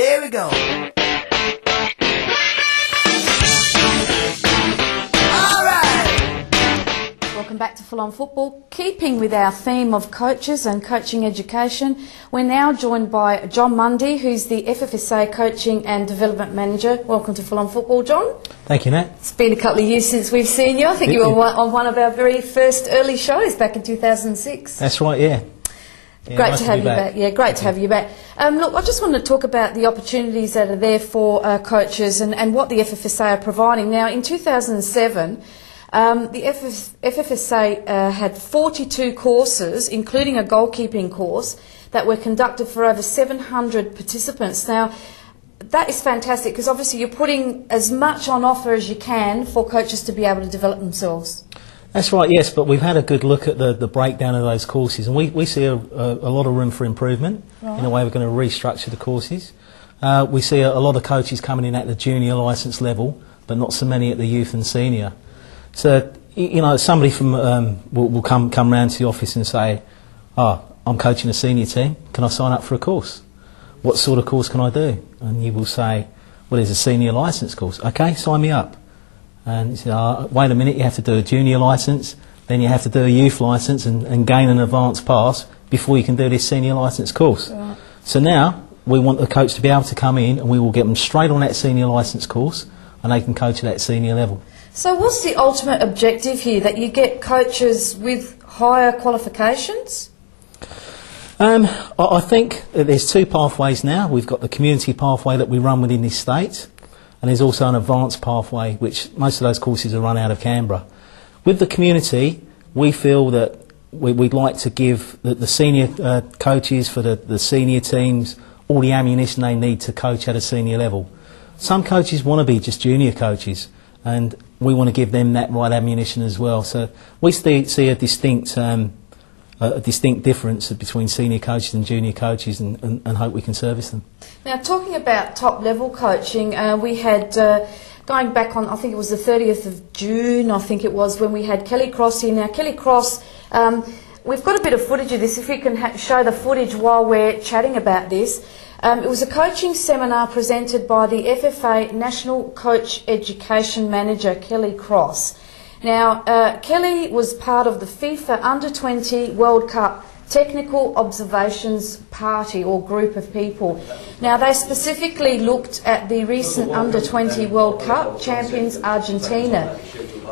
Here we go. Welcome back to Full On Football. Keeping with our theme of coaches and coaching education, we're now joined by John Mundy, who's the FFSA Coaching and Development Manager. Welcome to Full On Football, John. Thank you, Nat. It's been a couple of years since we've seen you. I think you were on one of our very first early shows back in 2006. That's right, yeah. Great to have you back. Yeah, great to have you back. Look, I just want to talk about the opportunities that are there for coaches and what the FFSA are providing. Now, in 2007, the FFSA had 42 courses, including a goalkeeping course, that were conducted for over 700 participants. Now, that is fantastic because obviously you're putting as much on offer as you can for coaches to be able to develop themselves. That's right, yes, but we've had a good look at the breakdown of those courses, and we see a lot of room for improvement in the way we're going to restructure the courses. We see a lot of coaches coming in at the junior licence level, but not so many at the youth and senior. So, you know, somebody from will come round to the office and say, "Oh, I'm coaching a senior team, can I sign up for a course? What sort of course can I do?" And you will say, "Well, there's a senior licence course." "Okay, sign me up." And you say, "Oh, wait a minute, you have to do a junior licence, then you have to do a youth licence and gain an advanced pass before you can do this senior licence course." Right. So now we want the coach to be able to come in and we will get them straight on that senior licence course and they can coach at that senior level. So what's the ultimate objective here, that you get coaches with higher qualifications? I think there's two pathways now. We've got the community pathway that we run within this state, and there's also an advanced pathway, which most of those courses are run out of Canberra. With the community, we feel that we'd like to give the senior coaches for the senior teams all the ammunition they need to coach at a senior level. Some coaches want to be just junior coaches, and we want to give them that right ammunition as well. So we see a distinct difference between senior coaches and junior coaches, and hope we can service them. Now, talking about top-level coaching, we had, going back on, I think it was the 30th of June, I think it was, when we had Kelly Cross here. Now, Kelly Cross, we've got a bit of footage of this, if we can show the footage while we're chatting about this. It was a coaching seminar presented by the FFA National Coach Education Manager, Kelly Cross. Now, Kelly was part of the FIFA Under-20 World Cup Technical Observations Party or group of people. Now, they specifically looked at the recent Under-20 World Cup champions, Argentina.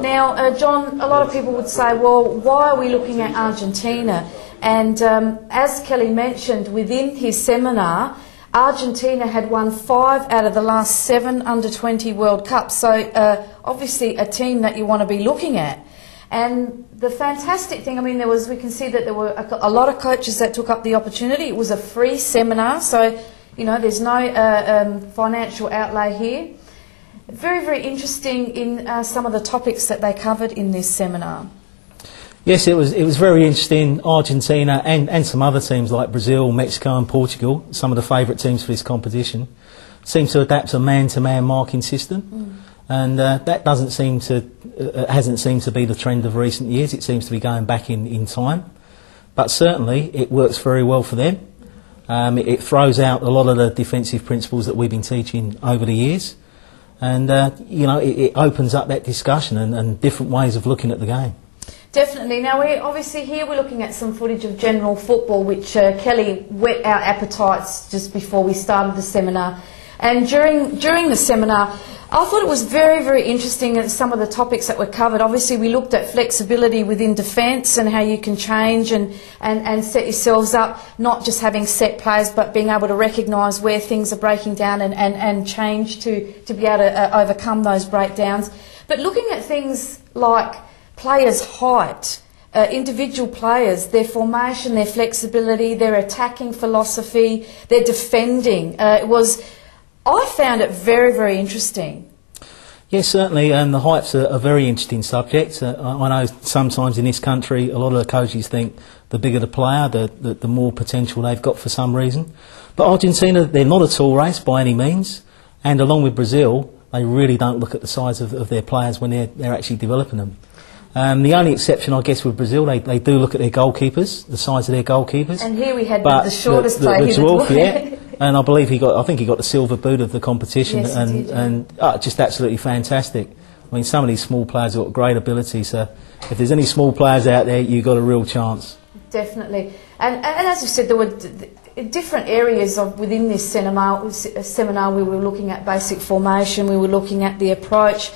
Now, John, a lot of people would say, well, why are we looking at Argentina? And as Kelly mentioned within his seminar, Argentina had won 5 out of the last 7 Under-20 World Cups, so obviously a team that you want to be looking at. And the fantastic thing, I mean, we can see that there were a lot of coaches that took up the opportunity. It was a free seminar, so, you know, there's no financial outlay here. Very, very interesting in some of the topics that they covered in this seminar. Yes, it was very interesting. Argentina and some other teams like Brazil, Mexico and Portugal, some of the favourite teams for this competition, seem to adapt a man-to-man marking system. And that hasn't seemed to be the trend of recent years. It seems to be going back in time. But certainly it works very well for them. It throws out a lot of the defensive principles that we've been teaching over the years. And, you know, it opens up that discussion and different ways of looking at the game. Definitely. Now, we're looking at some footage of general football, which Kelly whet our appetites just before we started the seminar. And during the seminar, I thought it was very, very interesting at some of the topics that were covered. Obviously, we looked at flexibility within defence and how you can change and set yourselves up, not just having set plays, but being able to recognise where things are breaking down and change to be able to overcome those breakdowns. But looking at things like players' height, individual players, their formation, their flexibility, their attacking philosophy, their defending. I found it very, very interesting. Yes, certainly, and the height's a very interesting subject. I know sometimes in this country a lot of the coaches think the bigger the player, the more potential they've got for some reason. But Argentina, they're not a tall race by any means, and along with Brazil, they really don't look at the size of their players when they're actually developing them. The only exception, I guess, with Brazil, they do look at their goalkeepers, the size of their goalkeepers. And here we had the shortest player. The dwarf, yeah. And I believe I think he got the silver boot of the competition, Yes, and he did, yeah. just absolutely fantastic. I mean, some of these small players have got great ability, so if there's any small players out there, you've got a real chance. Definitely. And as you said, there were different areas within this seminar. We were looking at basic formation, we were looking at the approach.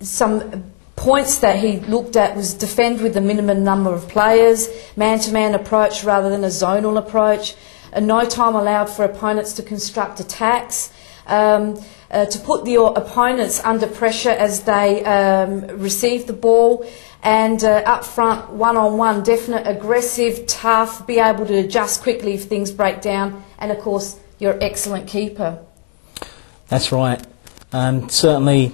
Some points that he looked at was defend with the minimum number of players, man-to-man approach rather than a zonal approach, no time allowed for opponents to construct attacks, to put your opponents under pressure as they receive the ball, and up front, one-on-one, definite, aggressive, tough, be able to adjust quickly if things break down, and of course, your excellent keeper. That's right. Certainly,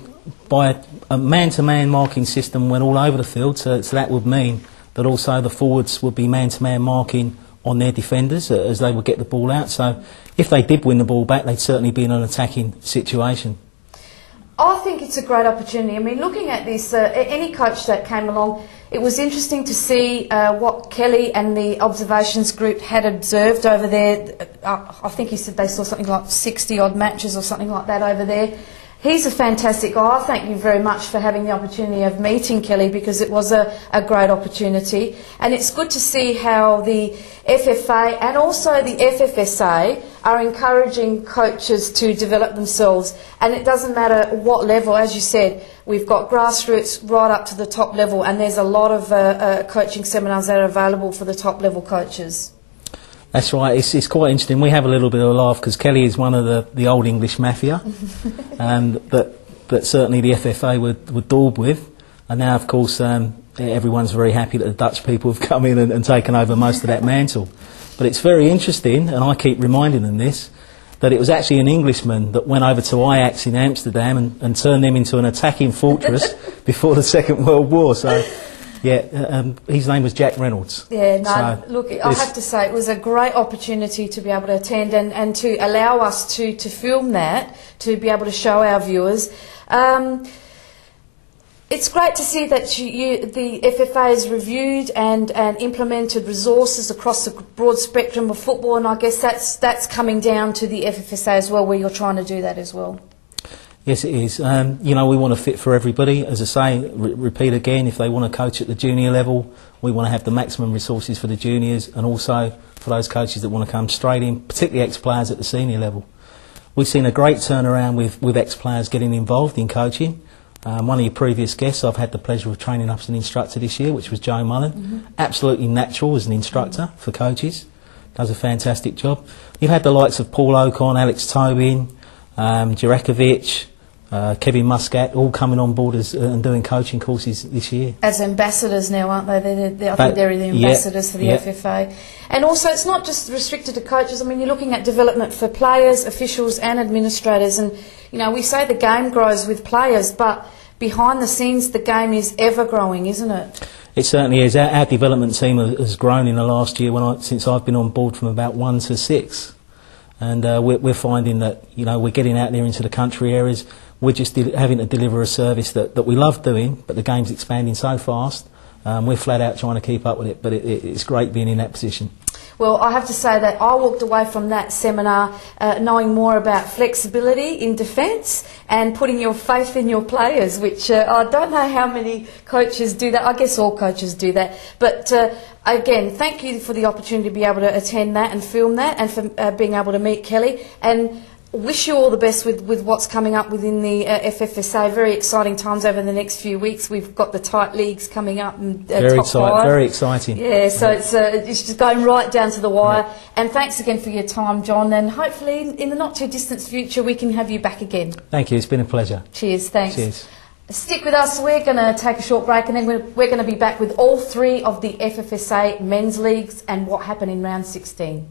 by a man-to-man marking system went all over the field, so that would mean that also the forwards would be man-to-man marking on their defenders as they would get the ball out. So if they did win the ball back, they'd certainly be in an attacking situation. I think it's a great opportunity. I mean, looking at this, any coach that came along, it was interesting to see what Kelly and the observations group had observed over there. I think he said they saw something like 60-odd matches or something like that over there. He's a fantastic guy. I thank you very much for having the opportunity of meeting Kelly, because it was a great opportunity. And it's good to see how the FFA and also the FFSA are encouraging coaches to develop themselves. And it doesn't matter what level, as you said, we've got grassroots right up to the top level, and there's a lot of coaching seminars that are available for the top level coaches. That's right. It's quite interesting. We have a little bit of a laugh because Kelly is one of the old English mafia, and that certainly the FFA would daub with. And now, of course, everyone's very happy that the Dutch people have come in and taken over most of that mantle. But it's very interesting, and I keep reminding them this, that it was actually an Englishman that went over to Ajax in Amsterdam and turned them into an attacking fortress before the Second World War. So. Yeah, his name was Jack Reynolds. Yeah, no, so look, I have to say it was a great opportunity to be able to attend and to allow us to film that, to be able to show our viewers. It's great to see that the FFA has reviewed and implemented resources across the broad spectrum of football, and I guess that's coming down to the FFSA as well, where you're trying to do that as well. Yes, it is. You know, we want to fit for everybody. As I say, repeat again, if they want to coach at the junior level, we want to have the maximum resources for the juniors, and also for those coaches that want to come straight in, particularly ex-players at the senior level. We've seen a great turnaround with ex-players getting involved in coaching. One of your previous guests, I've had the pleasure of training up as an instructor this year, which was Joe Mullen. Mm-hmm. Absolutely natural as an instructor for coaches. Does a fantastic job. You've had the likes of Paul Ocon, Alex Tobin, Jurakovic, Kevin Muscat, all coming on board and doing coaching courses this year. As ambassadors now, aren't they? I think they're the ambassadors for the FFA. And also, it's not just restricted to coaches. I mean, you're looking at development for players, officials and administrators. And, you know, we say the game grows with players, but behind the scenes, the game is ever growing, isn't it? It certainly is. Our development team has grown in the last year since I've been on board, from about 1 to 6. And we're finding that, you know, we're getting out there into the country areas. We're just having to deliver a service that we love doing, but the game's expanding so fast. We're flat out trying to keep up with it, but it's great being in that position. Well, I have to say that I walked away from that seminar knowing more about flexibility in defence and putting your faith in your players, which I don't know how many coaches do that. I guess all coaches do that. But again, thank you for the opportunity to be able to attend that and film that, and for being able to meet Kelly. And wish you all the best with what's coming up within the FFSA. Very exciting times over the next few weeks. We've got the tight leagues coming up. And, very exciting. Yeah, so it's just going right down to the wire. Yeah. And thanks again for your time, John. And hopefully in the not too distant future we can have you back again. Thank you. It's been a pleasure. Cheers. Thanks. Cheers. Stick with us. We're going to take a short break, and then we're going to be back with all 3 of the FFSA men's leagues and what happened in round 16.